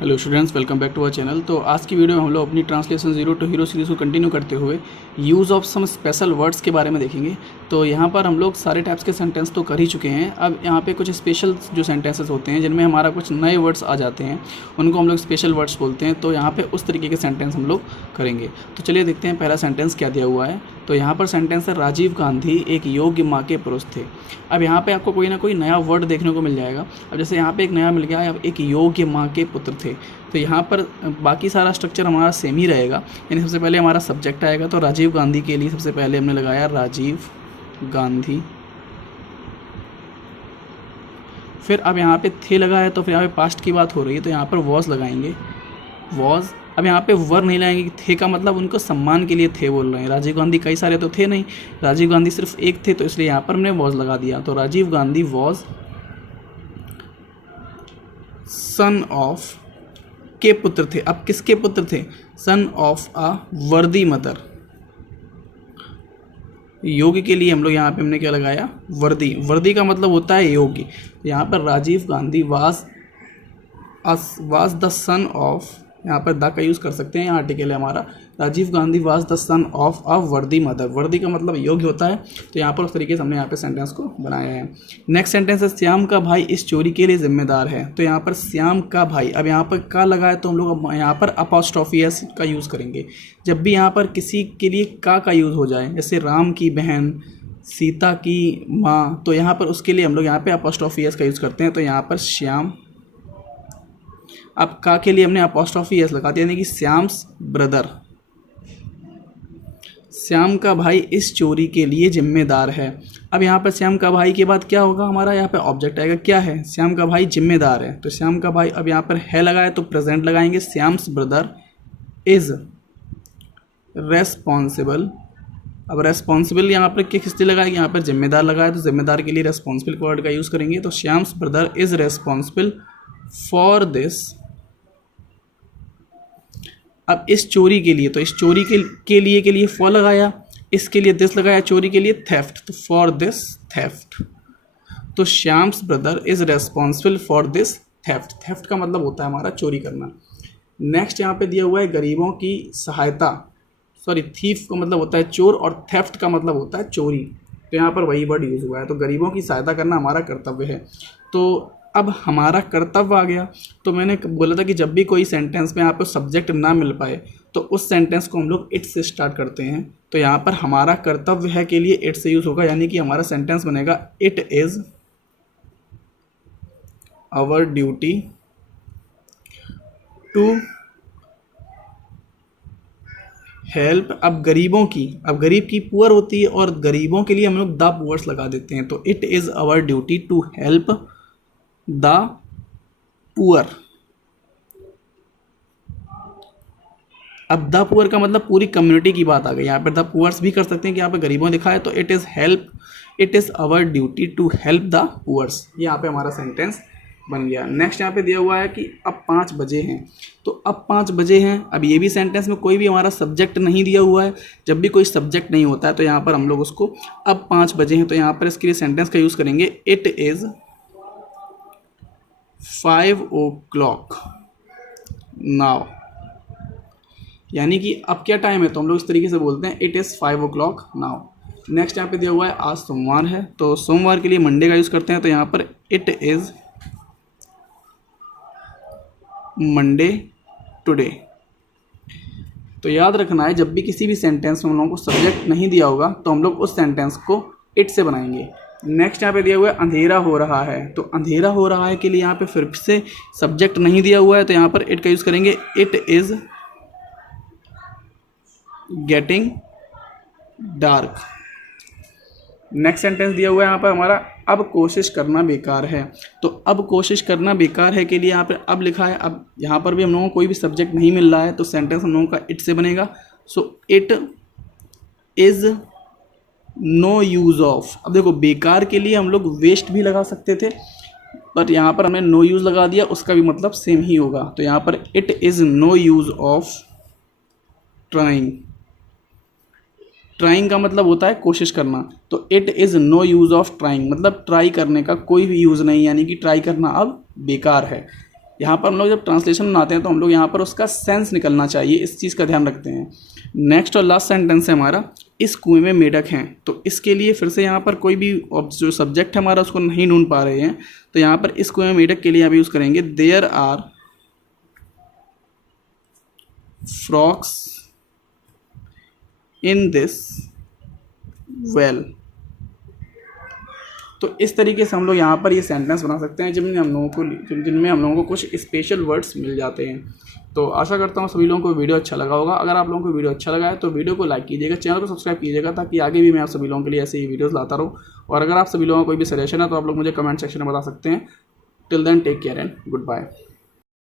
Hello students, welcome back to our channel. तो आज की वीडियो में हम लोग अपनी translation zero to hero series को कंटिन्यू करते हुए use of some special words के बारे में देखेंगे। तो यहाँ पर हम लोग सारे टाइप्स के सेंटेंस तो कर ही चुके हैं। अब यहाँ पे कुछ स्पेशल जो सेंटेंसेस होते हैं जिनमें हमारा कुछ नए वर्ड्स आ जाते हैं, उनको हम लोग स्पेशल वर्ड्स बोलते हैं। तो यहाँ पर उस तरीके के सेंटेंस हम लोग करेंगे। तो चलिए देखते हैं पहला सेंटेंस क्या दिया हुआ है। तो यहाँ पर सेंटेंस है, राजीव गांधी एक योग्य माँ के पुरुष थे। अब यहाँ पे आपको कोई ना कोई नया वर्ड देखने को मिल जाएगा। अब जैसे यहाँ पे एक नया मिल गया, अब एक योग्य माँ के पुत्र थे। तो यहाँ पर बाकी सारा स्ट्रक्चर हमारा सेम ही रहेगा। यानी सबसे पहले हमारा सब्जेक्ट आएगा। तो राजीव गांधी के लिए सबसे पहले हमने लगाया राजीव गांधी। फिर अब यहाँ पे थे लगा है, तो फिर यहाँ पे पास्ट की बात हो रही है, तो यहाँ पर वॉज लगाएंगे, वॉज। अब यहाँ पे वर नहीं लाएंगे कि थे का मतलब उनको सम्मान के लिए थे बोल रहे हैं। राजीव गांधी कई सारे तो थे नहीं, राजीव गांधी सिर्फ एक थे, तो इसलिए यहाँ पर हमने वॉज लगा दिया। तो Rajiv Gandhi was son of के पुत्र थे। अब किसके पुत्र थे? सन ऑफ अ वर्दी मदर। योग्य के लिए हम लोग यहाँ पे हमने क्या लगाया? वर्दी। वर्दी का मतलब होता है योग्य। यहाँ पर Rajiv Gandhi was the son of, यहाँ पर द का यूज़ कर सकते हैं, यहाँ आर्टिकल है हमारा। Rajiv Gandhi was the son of a worthy mother. वर्दी का मतलब योग्य होता है। तो यहाँ पर उस तरीके से हमने यहाँ पे सेंटेंस को बनाया है। नेक्स्ट सेंटेंस है, श्याम का भाई इस चोरी के लिए जिम्मेदार है। तो यहाँ पर श्याम का भाई, अब यहाँ पर का लगा है, तो हम लोग यहाँ पर अपॉस्ट्रोफी एस का यूज़ करेंगे। जब भी यहाँ पर किसी के लिए का यूज़ हो जाए, जैसे राम की बहन, सीता की माँ, तो यहाँ पर उसके लिए हम लोग यहाँ पर अपॉस्ट्रोफी एस का यूज़ करते हैं। तो यहाँ पर श्याम, अब का के लिए हमने अपॉस्ट्रोफी एस लगा दिया, यानी कि श्याम्स ब्रदर, श्याम का भाई इस चोरी के लिए जिम्मेदार है। अब यहाँ पर श्याम का भाई के बाद क्या होगा? हमारा यहाँ पे ऑब्जेक्ट आएगा, क्या है? श्याम का भाई जिम्मेदार है। तो श्याम का भाई, अब यहाँ पर है लगा है तो प्रेजेंट लगाएंगे। Shyam's brother is responsible. अब रेस्पॉन्सिबल यहाँ पर किस लिए लगाएंगे? यहाँ पर जिम्मेदार लगाए, तो जिम्मेदार के लिए रेस्पॉन्सिबल वर्ड का यूज़ करेंगे। तो Shyam's brother is responsible for this. अब इस चोरी के लिए, तो इस चोरी के लिए फॉर लगाया, इसके लिए दिस लगाया, चोरी के लिए थेफ्ट, तो फॉर दिस थेफ्ट। तो Shyam's brother is responsible for this theft. Theft का मतलब होता है हमारा चोरी करना। नेक्स्ट यहाँ पे दिया हुआ है, गरीबों की सहायता, सॉरी थीफ का मतलब होता है चोर, और थेफ्ट का मतलब होता है चोरी। तो यहाँ पर वही वर्ड यूज़ हुआ है। तो गरीबों की सहायता करना हमारा कर्तव्य है। तो अब हमारा कर्तव्य आ गया। तो मैंने बोला था कि जब भी कोई सेंटेंस में आपको सब्जेक्ट ना मिल पाए, तो उस सेंटेंस को हम लोग इट से स्टार्ट करते हैं। तो यहाँ पर हमारा कर्तव्य है के लिए इट से यूज़ होगा, यानी कि हमारा सेंटेंस बनेगा, it is our duty to help. अब गरीबों की, अब गरीब की पुअर होती है, और गरीबों के लिए हम लोग द पुअर्स लगा देते हैं। तो it is our duty to help the poor. अब द पुअर का मतलब पूरी कम्युनिटी की बात आ गई। यहाँ पर द पुअर्स भी कर सकते हैं कि यहाँ पे गरीबों लिखा है, तो it is our duty to help the poors. यहाँ पे हमारा सेंटेंस बन गया। नेक्स्ट यहाँ पे दिया हुआ है कि अब 5 बजे हैं। तो अब 5 बजे हैं। अब ये भी सेंटेंस में कोई भी हमारा सब्जेक्ट नहीं दिया हुआ है। जब भी कोई सब्जेक्ट नहीं होता है, तो यहाँ पर हम लोग उसको अब 5 बजे हैं, तो यहाँ पर इसके लिए सेंटेंस का यूज़ करेंगे, इट इज़ 5 o'clock नाउ। यानी कि अब क्या टाइम है, तो हम लोग इस तरीके से बोलते हैं, it is 5 o'clock now. Next यहाँ पे दिया हुआ है, आज सोमवार है। तो सोमवार के लिए मंडे का यूज़ करते हैं। तो यहाँ पर इट इज़ मंडे टुडे। तो याद रखना है, जब भी किसी भी सेंटेंस में हम लोगों को सब्जेक्ट नहीं दिया होगा, तो हम लोग उस सेंटेंस को इट से बनाएंगे। नेक्स्ट यहाँ पे दिया हुआ है, अंधेरा हो रहा है। तो अंधेरा हो रहा है के लिए यहाँ पे फिर से सब्जेक्ट नहीं दिया हुआ है, तो यहाँ पर इट का यूज़ करेंगे, it is getting dark. Next sentence दिया हुआ है यहाँ पर हमारा, अब कोशिश करना बेकार है। तो अब कोशिश करना बेकार है के लिए यहाँ पर अब लिखा है। अब यहाँ पर भी हम लोगों को कोई भी सब्जेक्ट नहीं मिल रहा है, तो सेंटेंस हम लोगों का इट से बनेगा। So it is no use of. अब देखो, बेकार के लिए हम लोग वेस्ट भी लगा सकते थे, पर यहाँ पर हमने नो यूज़ लगा दिया, उसका भी मतलब सेम ही होगा। तो यहाँ पर it is no use of trying. Trying का मतलब होता है कोशिश करना। तो it is no use of trying, मतलब ट्राई करने का कोई भी यूज़ नहीं, यानी कि ट्राई करना अब बेकार है। यहाँ पर हम लोग जब ट्रांसलेशन बनाते हैं तो हम लोग यहाँ पर उसका सेंस निकलना चाहिए, इस चीज़ का ध्यान रखते हैं। नेक्स्ट और लास्ट सेंटेंस है हमारा, इस कुएं में मेढक हैं। तो इसके लिए फिर से यहाँ पर कोई भी जो सब्जेक्ट है हमारा उसको नहीं ढूंढ पा रहे हैं, तो यहाँ पर इस कुएं में मेढक के लिए यहाँ यूज़ करेंगे there are frogs in this well. तो इस तरीके से हम लोग यहाँ पर ये सेंटेंस बना सकते हैं जिनमें हम लोगों को कुछ स्पेशल वर्ड्स मिल जाते हैं। तो आशा करता हूँ सभी लोगों को वीडियो अच्छा लगा होगा। अगर आप लोगों को वीडियो अच्छा लगा है तो वीडियो को लाइक कीजिएगा, चैनल को सब्सक्राइब कीजिएगा, ताकि आगे भी मैं आप सभी लोगों के लिए ऐसे ही वीडियोस लाता रहूँ। और अगर आप सभी लोगों को कोई भी सजेशन है तो आप लोग मुझे कमेंट सेक्शन में बता सकते हैं। Till then take care and good bye.